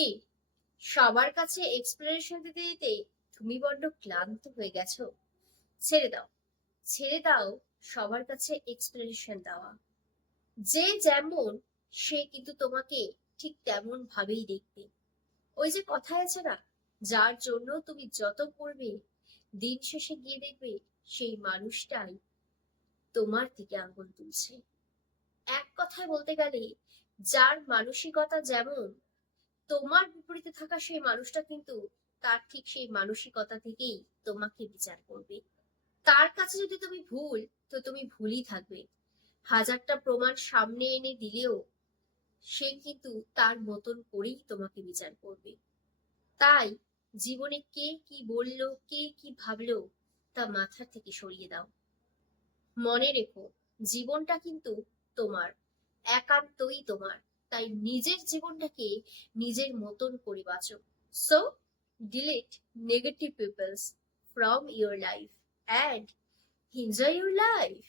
কি সবার কাছে এক্সপ্লেনেশন দিতে দিতে তুমি বড্ড ক্লান্ত হয়ে গেছো? ছেড়ে দাও, ছেড়ে দাও সবার কাছে এক্সপ্লেনেশন দেওয়া। যে যেমন, সে কিন্তু তোমাকে ঠিক তেমন ভাবেই দেখবে। ওই যে কথায় আছে না, যার জন্য তুমি যত করবে, দিন শেষে গিয়ে দেখবে সেই মানুষটাই তোমার দিকে আঙুল তুলছে। এক কথায় বলতে গেলে, যার মানসিকতা যেমন, তোমার বিপরীতে থাকা সেই মানুষটা কিন্তু তার ঠিক সেই মানসিকতা থেকেই তোমাকে বিচার করবে। তার কাছে যদি তুমি ভুল, তো তুমি ভুলই থাকবে। হাজারটা প্রমাণ সামনে এনে দিলেও সে কিন্তু তার মতন করেই তোমাকে বিচার করবে। তাই জীবনে কে কি বললো, কে কি ভাবলো, তা মাথা থেকে সরিয়ে দাও। মনে রেখো, জীবনটা কিন্তু তোমার, একান্তই তোমার। তাই নিজের জীবনটাকে নিজের মতন করে বাঁচো। So delete negative peoples from your life and enjoy your life.